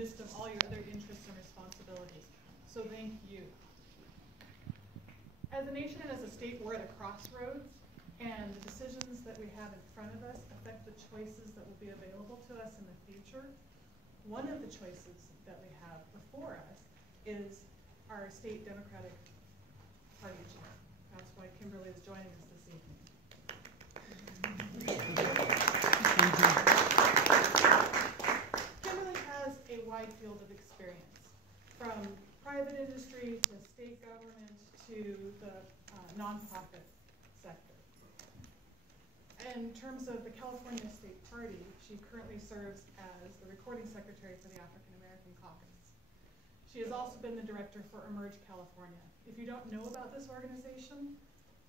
midst of all your other interests and responsibilities. So thank you. As a nation and as a state, we're at a crossroads, and the decisions that we have in front of us affect the choices that will be available to us in the future. One of the choices that we have before us is our state Democratic Party chair. That's why Kimberly is joining us this evening. Kimberly has a wide field of experience, from private industry to state government to the nonprofit sector. In terms of the California State Party, she currently serves as the recording secretary for the African American Caucus. She has also been the director for Emerge California. If you don't know about this organization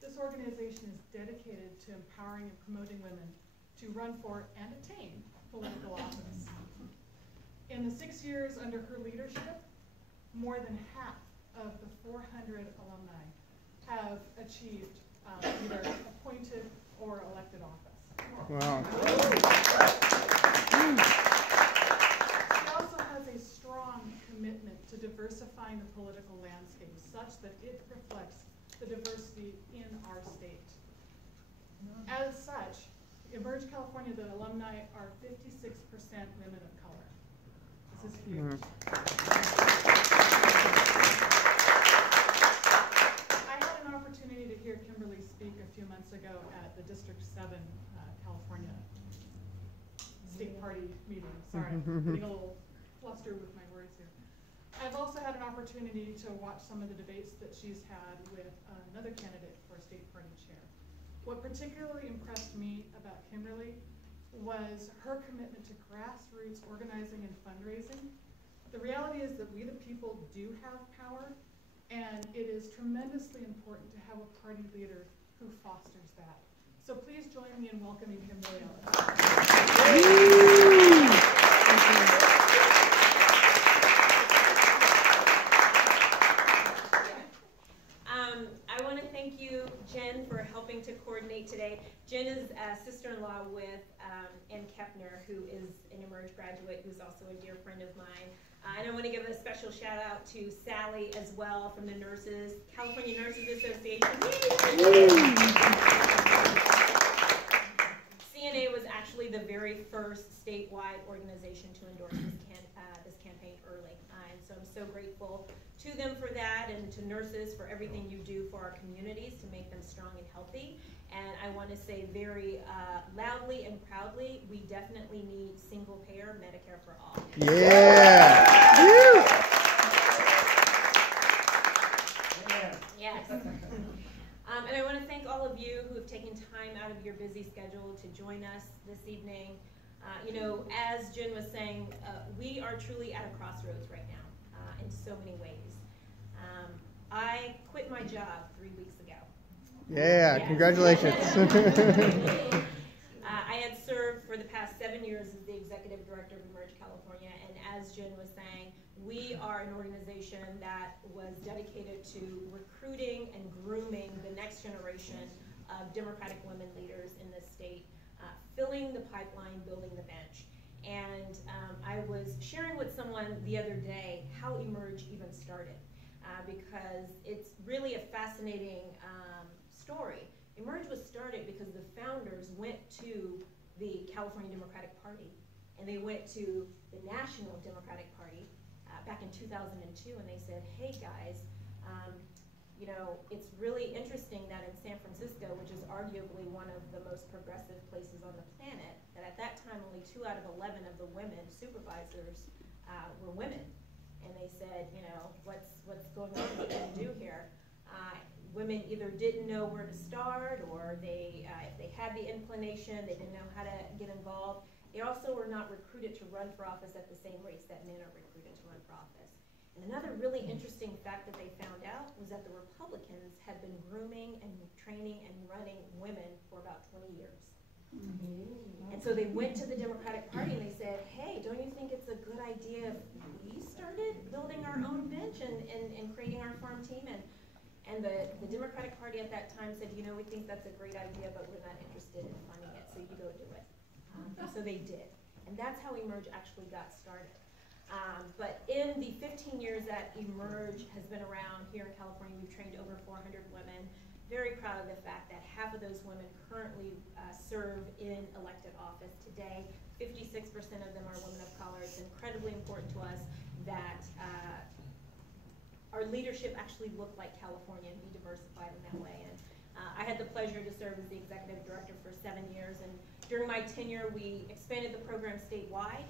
is dedicated to empowering and promoting women to run for and attain political office. In the 6 years under her leadership, more than half of the 400 alumni have achieved either appointed or elected office. Wow. She also has a strong commitment to diversifying the political landscape such that it reflects the diversity in our state. As such, Emerge California, the alumni are 56% women of color. This is huge. I had an opportunity to hear Kimberly speak a few months ago at the District 7 California State Party meeting. Sorry, I'm getting a little flustered with my words here. I've also had an opportunity to watch some of the debates that she's had with another candidate for state party chair. What particularly impressed me about Kimberly was her commitment to grassroots organizing and fundraising. The reality is that we the people do have power, and it is tremendously important to have a party leader who fosters that. So please join me in welcoming Kimberly Ellis. I want to thank you, Jen, for helping to coordinate today. Jen is a sister-in-law with Ann Kepner, who is an Emerge graduate, who's also a dear friend of mine. And I want to give a special shout out to Sally as well from the Nurses, California Nurses Association. CNA was actually the very first statewide organization to endorse this campaign early. And so I'm so grateful to them for that, and to nurses for everything you do for our communities to make them strong and healthy. And I want to say very loudly and proudly, we definitely need single payer Medicare for all. Yeah. Yes. And I want to thank all of you who have taken time out of your busy schedule to join us this evening. You know, as Jen was saying, we are truly at a crossroads right now in so many ways. I quit my job 3 weeks ago. Yeah, yes. Congratulations. I had served for the past 7 years as the executive director of Emerge California, and as Jen was saying, we are an organization that was dedicated to recruiting and grooming the next generation of Democratic women leaders in this state, filling the pipeline, building the bench. And I was sharing with someone the other day how Emerge even started, because it's really a fascinating story. Emerge was started because the founders went to the California Democratic Party, and they went to the National Democratic Party back in 2002, and they said, hey guys, you know, it's really interesting that in San Francisco, which is arguably one of the most progressive places on the planet, that at that time only 2 out of 11 of the women supervisors were women. And they said, you know, what's going on, what can we do here? Women either didn't know where to start, or they, if they had the inclination, they didn't know how to get involved. They also were not recruited to run for office at the same rates that men are recruited to run for office. And another really interesting fact that they found out was that the Republicans had been grooming and training and running women for about 20 years. And so they went to the Democratic Party and they said, hey, don't you think it's a good idea if we started building our own bench and creating our farm team? And the Democratic Party at that time said, you know, we think that's a great idea, but we're not interested in funding it, so you go do it. So they did. And that's how Emerge actually got started. But in the 15 years that Emerge has been around here in California, we've trained over 400 women. Very proud of the fact that half of those women currently serve in elected office today. 56% of them are women of color. It's incredibly important to us that our leadership actually look like California and be diversified in that way. And I had the pleasure to serve as the executive director for 7 years, and during my tenure we expanded the program statewide.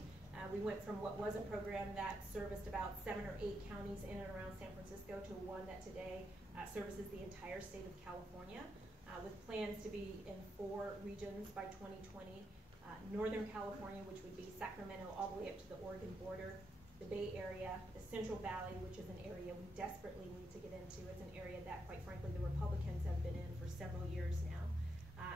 We went from what was a program that serviced about 7 or 8 counties in and around San Francisco to one that today services the entire state of California, with plans to be in 4 regions by 2020. Northern California, which would be Sacramento all the way up to the Oregon border, the Bay Area, the Central Valley, which is an area we desperately need to get into. It's an area that, quite frankly, the Republicans have been in for several years now.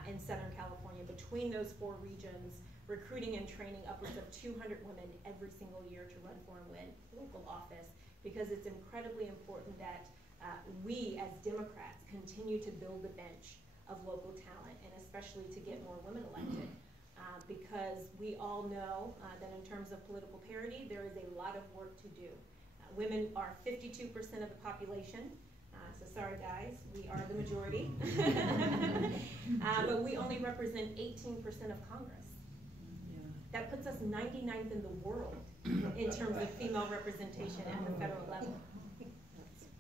In Southern California, between those 4 regions, recruiting and training upwards of 200 women every single year to run for and win local office, because it's incredibly important that we as Democrats continue to build the bench of local talent, and especially to get more women elected. Because we all know that in terms of political parity, there is a lot of work to do. Women are 52% of the population, so sorry guys, we are the majority. But we only represent 18% of Congress. That puts us 99th in the world in terms of female representation at the federal level.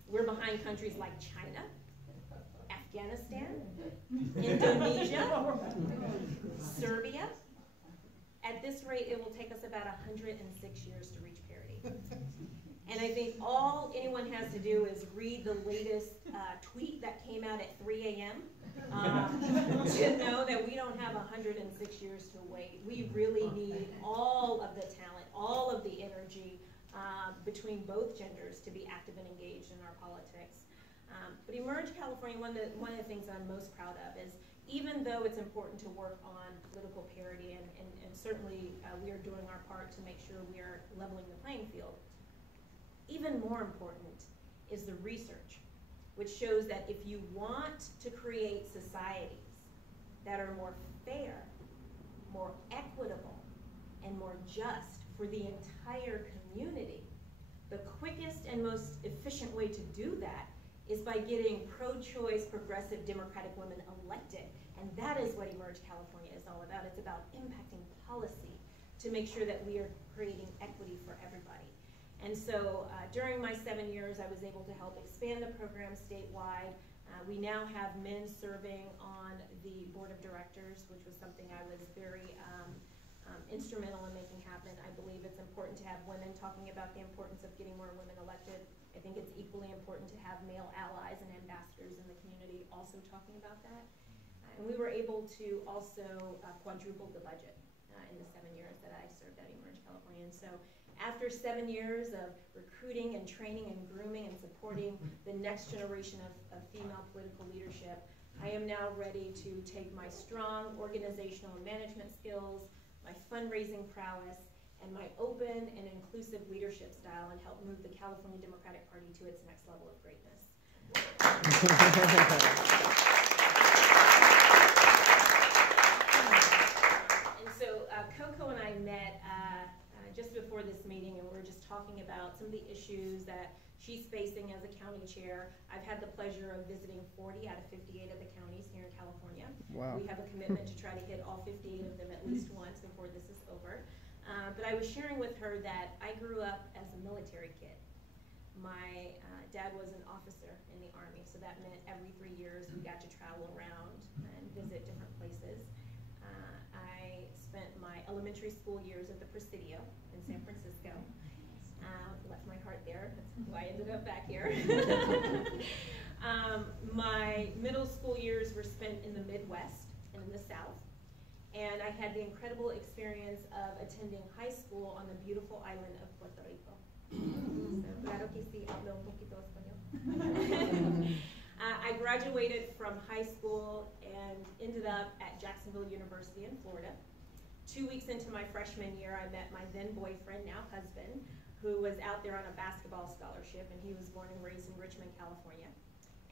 We're behind countries like China, Afghanistan, Indonesia, Serbia. At this rate, it will take us about 106 years to reach parity. And I think all anyone has to do is read the latest tweet that came out at 3 a.m. To know that we don't have 106 years to wait. We really need all of the talent, all of the energy between both genders to be active and engaged in our politics. But Emerge California, one of the things I'm most proud of is, even though it's important to work on political parity, and certainly we are doing our part to make sure we are leveling the playing field, even more important is the research, which shows that if you want to create societies that are more fair, more equitable, and more just for the entire community, the quickest and most efficient way to do that is by getting pro-choice, progressive, democratic women elected. And that is what Emerge California is all about. It's about impacting policy to make sure that we are creating equity for everybody. And so during my 7 years, I was able to help expand the program statewide. We now have men serving on the board of directors, which was something I was very instrumental in making happen. I believe it's important to have women talking about the importance of getting more women elected. I think it's equally important to have male allies and ambassadors in the community also talking about that. And we were able to also quadruple the budget in the 7 years that I served at Emerge California. And so after 7 years of recruiting and training and grooming and supporting the next generation of female political leadership, I am now ready to take my strong organizational and management skills, my fundraising prowess, and my open and inclusive leadership style, and help move the California Democratic Party to its next level of greatness. And so Coco and I met just before this meeting, and we were just talking about some of the issues that she's facing as a county chair. I've had the pleasure of visiting 40 out of 58 of the counties here in California. Wow. We have a commitment to try to hit all 58 of them at least once before this is over. But I was sharing with her that I grew up as a military kid. My dad was an officer in the Army, so that meant every 3 years we got to travel around and visit different places. I spent my elementary school years at the Presidio in San Francisco. Left my heart there. That's why I ended up back here. My middle school years were spent in the Midwest and in the South. And I had the incredible experience of attending high school on the beautiful island of Puerto Rico. So, claro que sí, hablo un poquito español. I graduated from high school and ended up at Jacksonville University in Florida. 2 weeks into my freshman year, I met my then boyfriend, now husband, who was out there on a basketball scholarship, and he was born and raised in Richmond, California.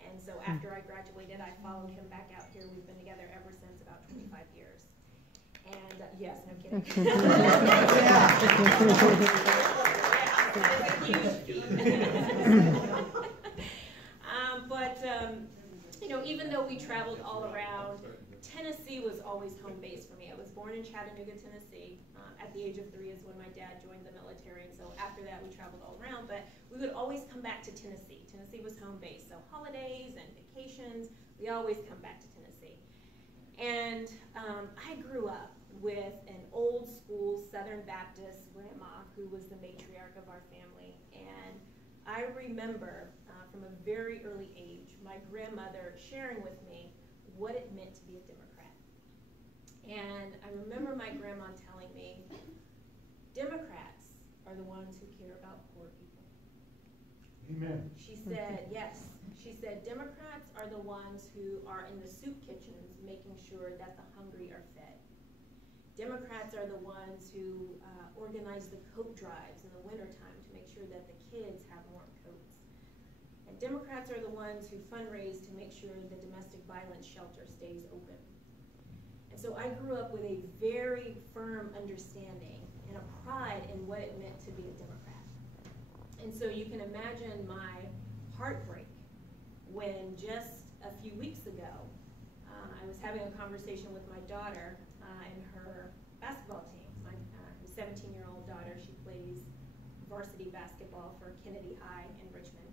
And so after I graduated, I followed him back out here. We've been together ever since, about 25 years. And yes, no kidding. It's a huge feat. You know, even though we traveled all around, Tennessee was always home base for me. I was born in Chattanooga, Tennessee. At the age of 3 is when my dad joined the military, and so after that we traveled all around, but we would always come back to Tennessee. Tennessee was home base, so holidays and vacations, we always come back to Tennessee. And I grew up with an old school Southern Baptist grandma who was the matriarch of our family, and I remember from a very early age my grandmother sharing with me what it meant to be a Democrat. And I remember my grandma telling me, Democrats are the ones who care about poor people. Amen. She said, yes. She said, Democrats are the ones who are in the soup kitchens making sure that the hungry are fed. Democrats are the ones who organize the coat drives in the wintertime to make sure that the kids have warm coats. And Democrats are the ones who fundraise to make sure the domestic violence shelter stays open. And so I grew up with a very firm understanding and a pride in what it meant to be a Democrat. And so you can imagine my heartbreak when just a few weeks ago, I was having a conversation with my daughter and her basketball team. My 17-year-old daughter, she plays varsity basketball for Kennedy High in Richmond.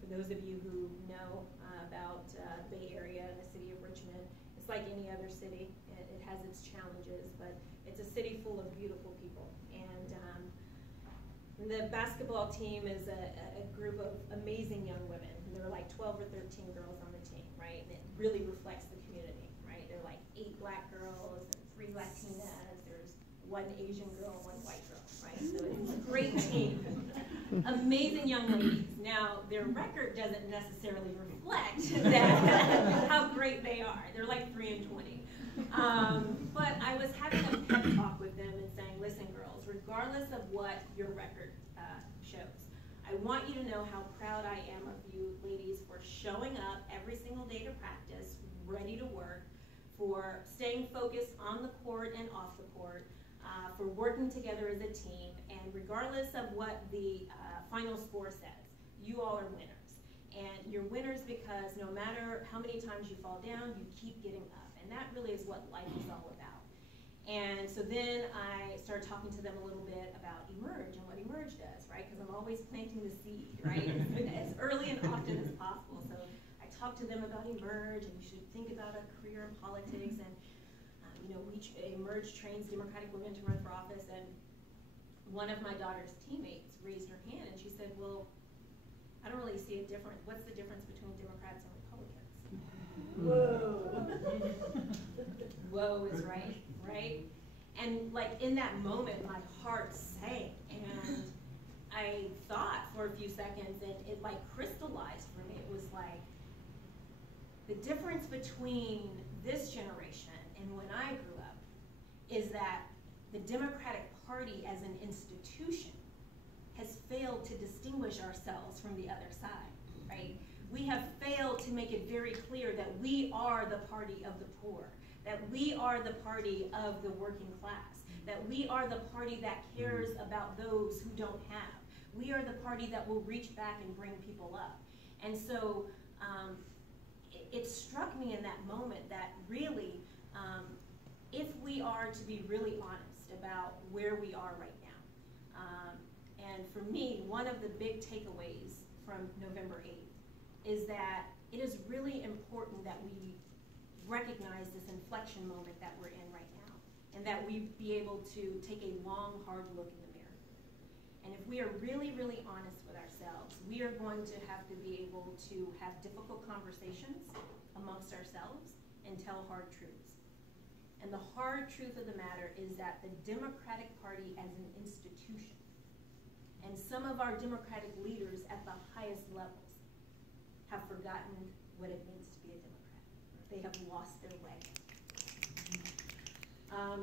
For those of you who know about Bay Area and the city of Richmond, it's like any other city. It has its challenges, but it's a city full of beautiful people. And the basketball team is a group of amazing young women. There are like 12 or 13 girls on the team, right? And it really reflects the community, right? There are like 8 black girls and 3 Latinas. There's 1 Asian girl and 1 white girl, right? So it's a great team. Amazing young ladies. Now, their record doesn't necessarily reflect that, how great they are. They're like 3 and 20. But I was having a pep talk with them and saying, listen, girls, regardless of what your record shows, I want you to know how proud I am of you ladies for showing up every single day to practice, ready to work, for staying focused on the court and off the court, for working together as a team, and regardless of what the final score says, you all are winners. And you're winners because no matter how many times you fall down, you keep getting up. And that really is what life is all about. And so then I started talking to them a little bit about Emerge and what Emerge does, right? Because I'm always planting the seed, right? As early and often as possible. So I talked to them about Emerge, and you should think about a career in politics. And you know, Emerge trains Democratic women to run for office. And one of my daughter's teammates raised her hand, and she said, well, I don't really see a difference. What's the difference between Democrats and Republicans? Whoa. Whoa is right, right? And like in that moment, my heart sank, and I thought for a few seconds, and it like crystallized for me. It was like the difference between this generation and when I grew up is that the Democratic Party as an institution has failed to distinguish ourselves from the other side, right? We have failed to make it very clear that we are the party of the poor, that we are the party of the working class, that we are the party that cares about those who don't have. We are the party that will reach back and bring people up. And so it struck me in that moment that really, if we are to be really honest about where we are right now, and for me, one of the big takeaways from November 8th is that it is really important that we recognize this inflection moment that we're in right now, and that we be able to take a long, hard look in the mirror. And if we are really, really honest with ourselves, we are going to have to be able to have difficult conversations amongst ourselves and tell hard truths. And the hard truth of the matter is that the Democratic Party as an institution, and some of our Democratic leaders at the highest levels, have forgotten what it means to be a Democrat. They have lost their way.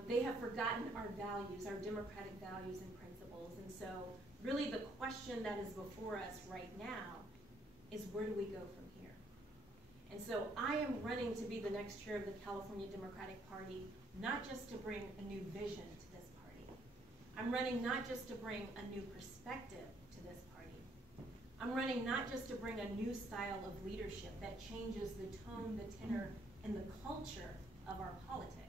They have forgotten our values, our democratic values and principles. And so really the question that is before us right now is, where do we go from here? And so I am running to be the next chair of the California Democratic Party, not just to bring a new vision to this party, I'm running not just to bring a new perspective to this party. I'm running not just to bring a new style of leadership that changes the tone, the tenor, and the culture of our politics.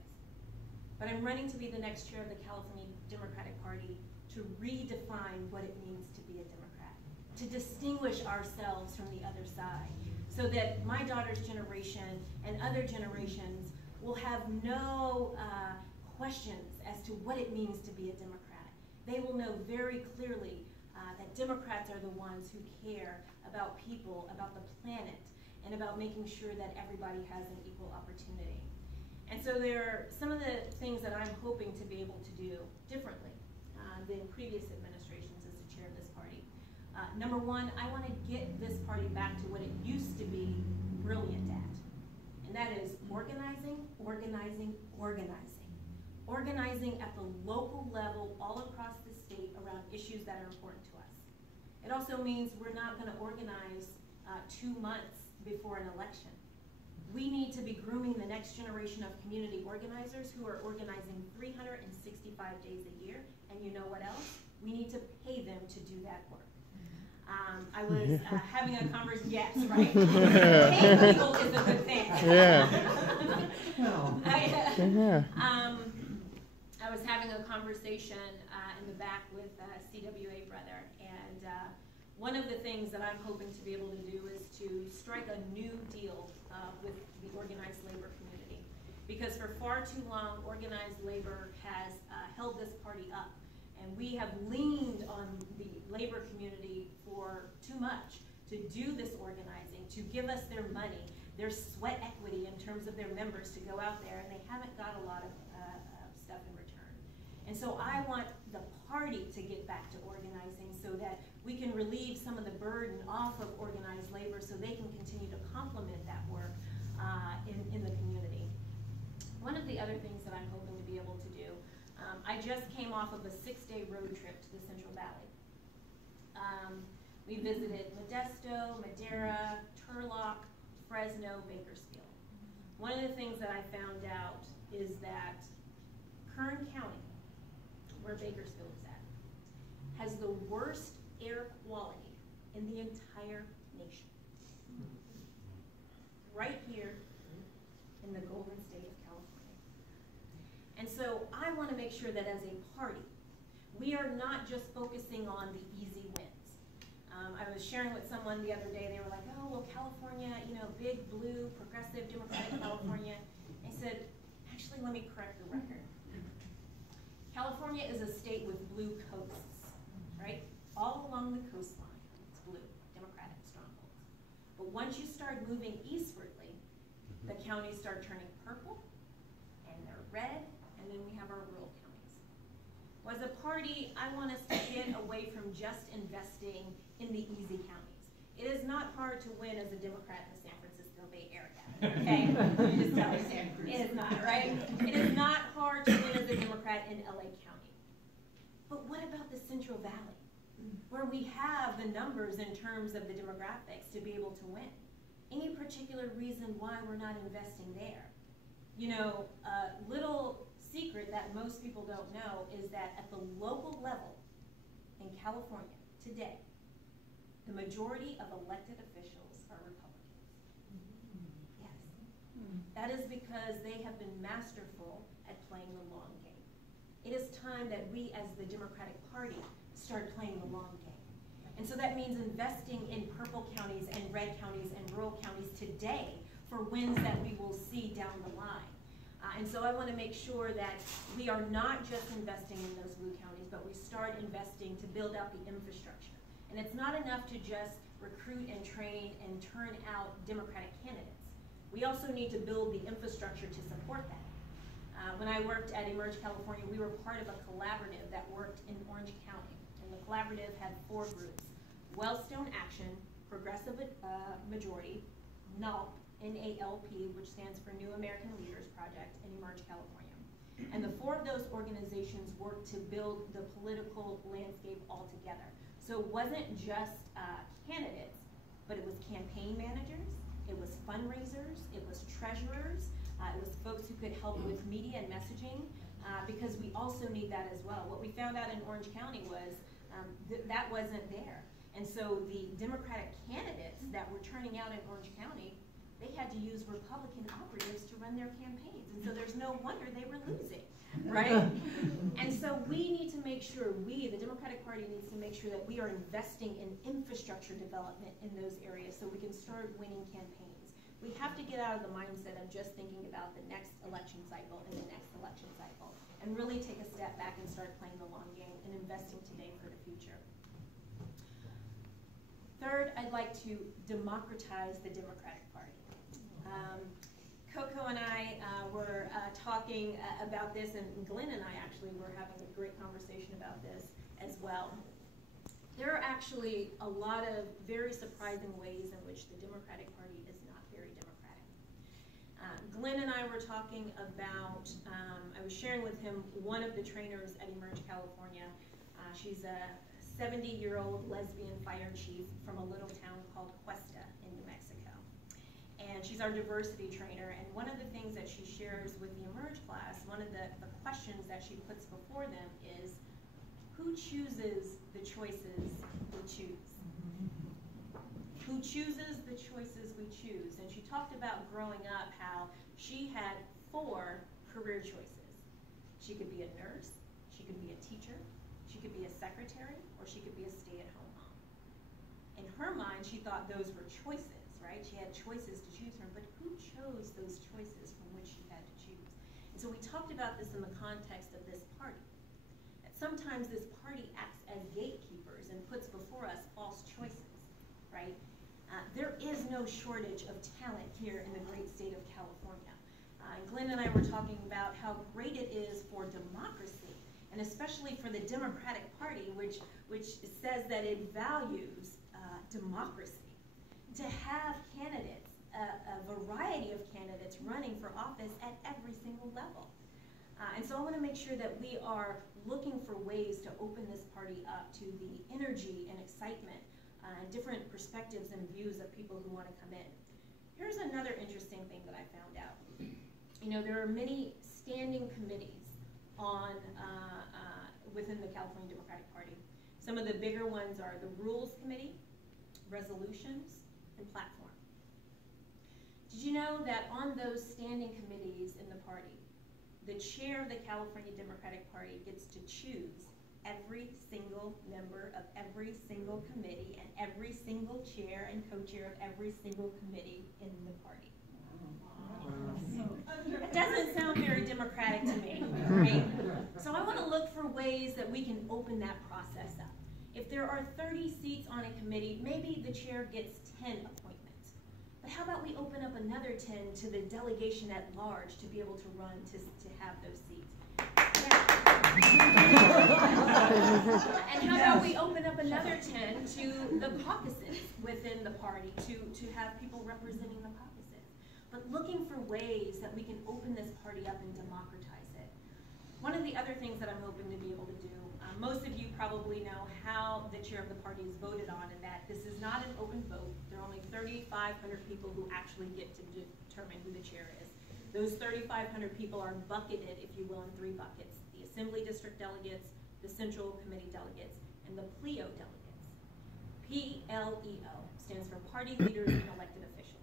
But I'm running to be the next chair of the California Democratic Party to redefine what it means to be a Democrat, to distinguish ourselves from the other side, so that my daughter's generation and other generations will have no questions as to what it means to be a Democrat. They will know very clearly that Democrats are the ones who care about people, about the planet, and about making sure that everybody has an equal opportunity. And so there are some of the things that I'm hoping to be able to do differently than previous administrations as the chair of this party. Number one, I want to get this party back to what it used to be brilliant at. And that is organizing, organizing, organizing. Organizing at the local level all across the state around issues that are important to us. It also means we're not going to organize 2 months before an election. We need to be grooming the next generation of community organizers who are organizing 365 days a year. And you know what else? We need to pay them to do that work. I was having a conversation, yes, right? Paying people is a good thing. Yeah. I was having a conversation in the back with CWA brother, and one of the things that I'm hoping to be able to do is to strike a new deal with the organized labor community. Because for far too long, organized labor has held this party up. And we have leaned on the labor community for too much to do this organizing, to give us their money, their sweat equity in terms of their members to go out there, and they haven't got a lot of stuff in return. And so I want the party to get back to organizing so that we can relieve some of the burden off of organized labor so they can continue to complement that work in the community. One of the other things that I'm hoping to be able to do, I just came off of a 6-day road trip to the Central Valley. We visited Modesto, Madera, Turlock, Fresno, Bakersfield. One of the things that I found out is that Kern County, where Bakersfield is at, has the worst air quality in the entire nation. Right here in the Golden State of California. And so I want to make sure that as a party, we are not just focusing on the easy wins. I was sharing with someone the other day, they were like, oh, well, California, you know, big, blue, progressive, democratic California. I said, actually, let me correct the record. California is a state with blue coasts, right? All along the coastline, it's blue, democratic strongholds. But once you start moving eastwardly, the counties start turning purple, and they're red, and then we have our rural counties. Well, as a party, I want us to get away from just investing in the easy counties. It is not hard to win as a Democrat in the San Francisco Bay Area, okay? Let me just tell you, it is not, right? It is not hard to win as a Democrat in LA County. But what about the Central Valley, where we have the numbers in terms of the demographics to be able to win? Any particular reason why we're not investing there? You know, a little secret that most people don't know is that at the local level in California today, the majority of elected officials are Republicans. Yes. That is because they have been masterful at playing the long game. It is time that we as the Democratic Party start playing the long game. And so that means investing in purple counties and red counties and rural counties today for wins that we will see down the line. And so I want to make sure that we are not just investing in those blue counties, but we start investing to build out the infrastructure. And it's not enough to just recruit and train and turn out Democratic candidates. We also need to build the infrastructure to support that. When I worked at Emerge California, we were part of a collaborative that worked in Orange County. And the collaborative had 4 groups: Wellstone Action, Progressive Majority, NALP, N-A-L-P, which stands for New American Leaders Project, and Emerge California. And the 4 of those organizations worked to build the political landscape altogether. So it wasn't just candidates, but it was campaign managers, it was fundraisers, it was treasurers, it was folks who could help with media and messaging, because we also need that as well. What we found out in Orange County was that wasn't there. And so the Democratic candidates that were turning out in Orange County, they had to use Republican operatives to run their campaigns. And so there's no wonder they were losing, right? And so we need to make sure, the Democratic Party needs to make sure that we are investing in infrastructure development in those areas so we can start winning campaigns. We have to get out of the mindset of just thinking about the next election cycle and the next election cycle and really take a step back and start playing the long game and investing today for the future. Third, I'd like to democratize the Democratic Party. Coco and I were talking about this, and Glenn and I actually were having a great conversation about this as well. There are actually a lot of very surprising ways in which the Democratic Party is not very democratic. Glenn and I were talking about, I was sharing with him one of the trainers at Emerge California. She's a 70-year-old lesbian fire chief from a little town called Cuesta in New Mexico. And she's our diversity trainer, and one of the things that she shares with the Emerge class, one of the questions that she puts before them is, who chooses the choices we choose? Who chooses the choices we choose? And she talked about growing up how she had 4 career choices. She could be a nurse, she could be a teacher, she could be a secretary, or she could be a stay-at-home mom. In her mind, she thought those were choices, right? She had choices to choose from, but who chose those choices from which she had to choose? And so we talked about this in the context of this party. That sometimes this party acts as gatekeepers and puts before us false choices, right? There is no shortage of talent here in the great state of California. And Glenn and I were talking about how great it is for democracy, and especially for the Democratic Party, which says that it values democracy, to have candidates, a variety of candidates running for office at every single level. And so I want to make sure that we are looking for ways to open this party up to the energy and excitement and different perspectives and views of people who want to come in. Here's another interesting thing that I found out. You know, there are many standing committees on within the California Democratic Party. Some of the bigger ones are the Rules Committee, Resolutions, and Platform. Did you know that on those standing committees in the party, the chair of the California Democratic Party gets to choose every single member of every single committee and every single chair and co-chair of every single committee in the party? It doesn't sound very democratic to me, right? So I want to look for ways that we can open that process up. If there are 30 seats on a committee, maybe the chair gets 10 appointments. But how about we open up another 10 to the delegation at large to be able to run to have those seats? And how about we open up another 10 to the caucuses within the party to have people representing the caucuses? But looking for ways that we can open this party up and democratize it. One of the other things that I'm hoping to be able to do, most of you probably know how the chair of the party is voted on, and that this is not an open vote. There are only 3,500 people who actually get to determine who the chair is. Those 3,500 people are bucketed, if you will, in 3 buckets: the Assembly District delegates, the Central Committee delegates, and the PLEO delegates. P-L-E-O stands for Party Leaders and Elected Officials.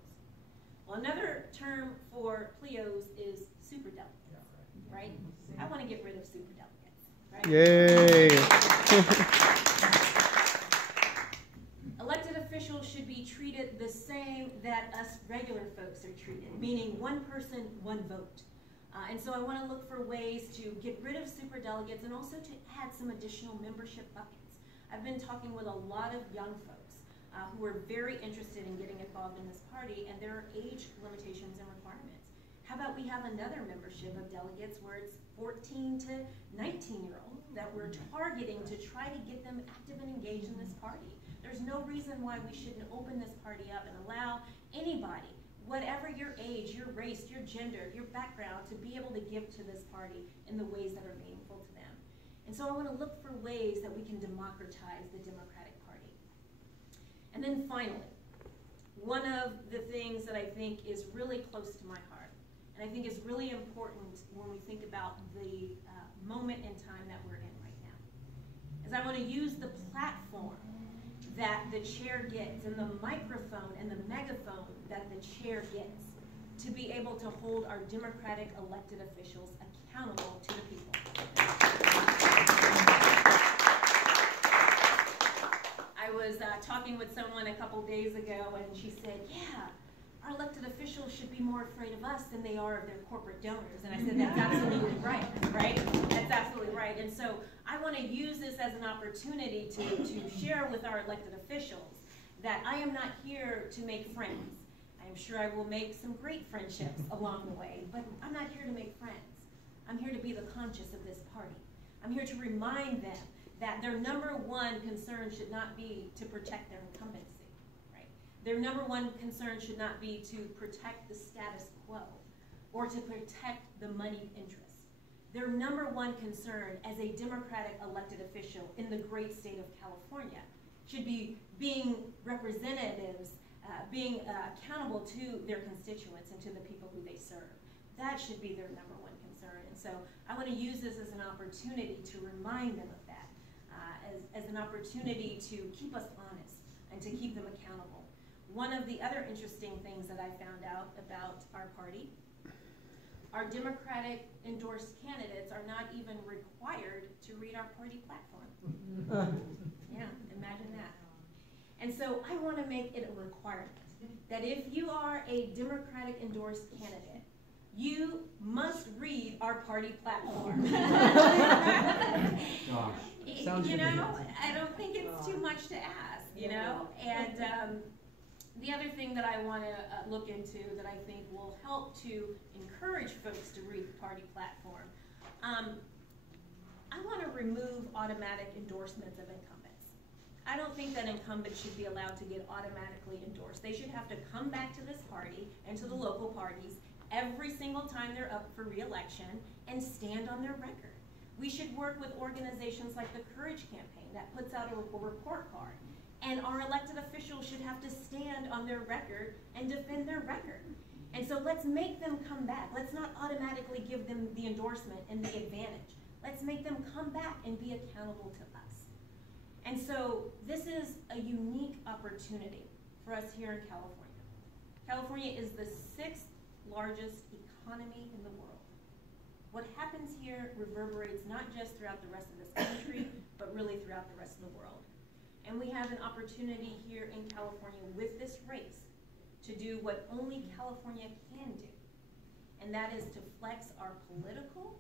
Well, another term for PLEOs is superdelegates, right? I want to get rid of superdelegates, right? Yay! Elected officials should be treated the same that us regular folks are treated, meaning one person, one vote. And so I want to look for ways to get rid of superdelegates and also to add some additional membership buckets. I've been talking with a lot of young folks who are very interested in getting involved in this party, and there are age limitations and requirements. How about we have another membership of delegates where it's 14 to 19-year-olds that we're targeting to try to get them active and engaged in this party? There's no reason why we shouldn't open this party up and allow anybody, whatever your age, your race, your gender, your background, to be able to give to this party in the ways that are meaningful to them. And so I want to look for ways that we can democratize the Democratic Party. And then finally, one of the things that I think is really close to my heart, And I think is really important when we think about the moment in time that we're in right now. Is I want to use the platform that the chair gets and the microphone and the megaphone that the chair gets to be able to hold our democratic elected officials accountable to the people. I was talking with someone a couple days ago, and she said, yeah, our elected officials should be more afraid of us than they are of their corporate donors. And I said, that's absolutely right, right? That's absolutely right. And so I want to use this as an opportunity to share with our elected officials that I am not here to make friends. I am sure I will make some great friendships along the way, but I'm not here to make friends. I'm here to be the conscience of this party. I'm here to remind them that their #1 concern should not be to protect their incumbency. Their #1 concern should not be to protect the status quo or to protect the moneyed interest. Their #1 concern as a Democratic elected official in the great state of California should be being representatives, being accountable to their constituents and to the people who they serve. That should be their #1 concern. And so I want to use this as an opportunity to remind them of that, as an opportunity to keep us honest and to keep them accountable. One of the other interesting things that I found out about our party, our Democratic endorsed candidates are not even required to read our party platform. Yeah, imagine that. And so I want to make it a requirement that if you are a Democratic endorsed candidate, you must read our party platform. You know, I don't think it's too much to ask, you know, and the other thing that I want to look into that I think will help to encourage folks to read the party platform, I want to remove automatic endorsements of incumbents. I don't think that incumbents should be allowed to get automatically endorsed. They should have to come back to this party and to the local parties every single time they're up for re-election and stand on their record. We should work with organizations like the Courage Campaign that puts out a report card. And our elected officials should have to stand on their record and defend their record. And so let's make them come back. Let's not automatically give them the endorsement and the advantage. Let's make them come back and be accountable to us. And so this is a unique opportunity for us here in California. California is the 6th largest economy in the world. What happens here reverberates not just throughout the rest of this country, but really throughout the rest of the world. And we have an opportunity here in California with this race to do what only California can do. And that is to flex our political,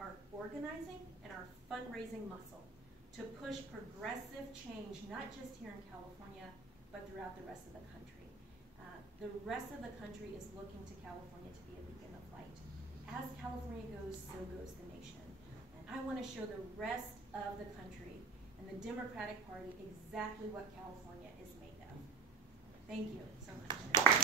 our organizing, and our fundraising muscle to push progressive change, not just here in California, but throughout the rest of the country. The rest of the country is looking to California to be a beacon of light. As California goes, so goes the nation. And I want to show the rest of the country and the Democratic Party exactly what California is made of. Thank you so much.